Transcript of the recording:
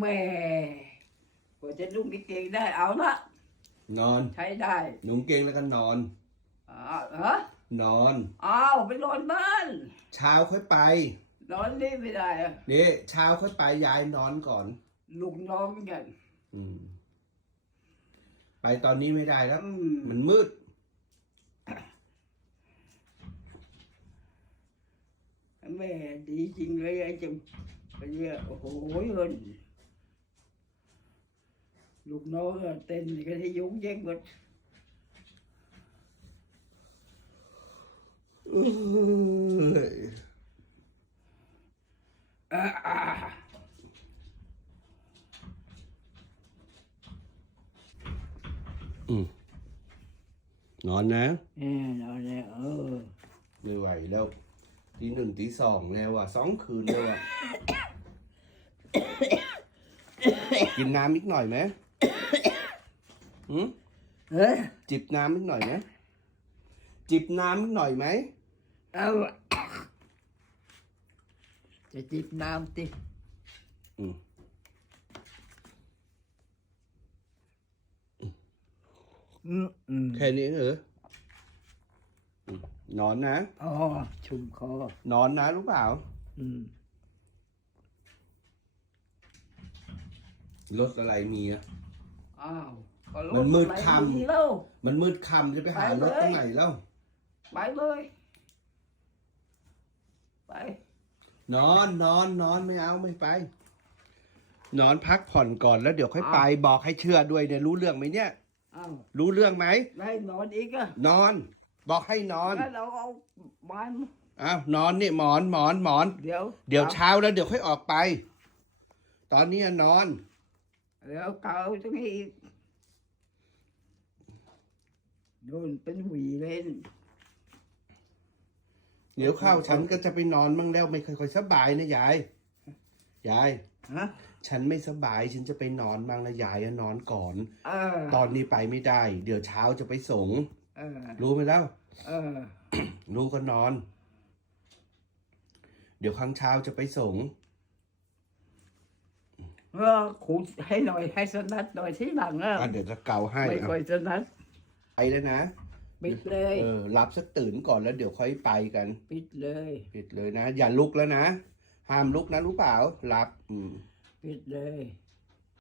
แม่กว่าจะนุ่งกางเกงได้เอาละนอน ใช้ได้หนุ่มเกงแล้วก็นอนอ่าฮะนอน อ้าวไปนอนบ้านเช้าค่อยไปนอนนี่ไม่ได้อะนี่เช้าค่อยไปยายนอนก่อนลูกน้องกัน อืม ไปตอนนี้ไม่ได้แล้ว อืม มันมืด แม่ดีจริงเลยไอ้เจังไปเนี่ยโอ้โหเงิน ลูกน้องอะเต้นกันให้ยุ่งแย่งหมดเอ้ยอ่าอ่านอนนะเออนอนแล้วเออไม่ไหวแล้วตีหนึ่งตีสองแล้วอะสองคืนแล้วอะ กินน้ำอีกหน่อยไหม หืมเฮ้ยจิบน้ำอีกหน่อยไหมจิบน้ำอีกหน่อยไหมเอาจะจิบน้ำติอืมอืมอืมแค่นี้เองเหรออืมนอนนะ อ๋อชุ่มคอนอนนะรู้เปล่า อืมรถอะไรมีอะอ้าว ก็รถมันมืดไปค่ำดีแล้วมันมืดค่ำจะไปหารถตรงไหนแล้ว ไปเลยไปนอนนอนนอนไม่เอาไม่ไป นอนพักผ่อนก่อนแล้วเดี๋ยวค่อยไปบอกให้เชื่อด้วยเนี่ยรู้เรื่องไหมเนี่ย อ้าวรู้เรื่องไหม ได้นอนอีกอะนอน บอกให้นอนแล้วเราเอาไม้มาอ้าวนอนนี่หมอนหมอนหมอน เดี๋ยวเดี๋ยวเช้าแล้วเดี๋ยวค่อยออกไป ตอนนี้นอน เดี๋ยวเกาตรงนี้อีก โดนเป็นหวีเลยเดี๋ยวเข้าฉันก็จะไปนอนมั่งแล้วไม่ค่อยสบายนะยาย ยาย ฮะ ฉันไม่สบายฉันจะไปนอนมั่งนะยายอะนอนก่อน เออ ตอนนี้ไปไม่ได้ เดี๋ยวเช้าจะไปส่ง เออ รู้ไหมแล้ว เออ รู้ก็นอน เดี๋ยวครั้งเช้าจะไปส่ง เออขูดให้หน่อยให้สนัดหน่อยที่หลังอะอะเดี๋ยวจะเกาให้ไม่อะ ค่อยสนัดไป แล้วนะปิดเลยเออรับสักตื่นก่อนแล้วเดี๋ยวค่อยไปกัน ปิดเลย ปิดเลยนะ อย่าลุกแล้วนะ ห้ามลุกนะรู้เปล่ารับอืม ปิดเลย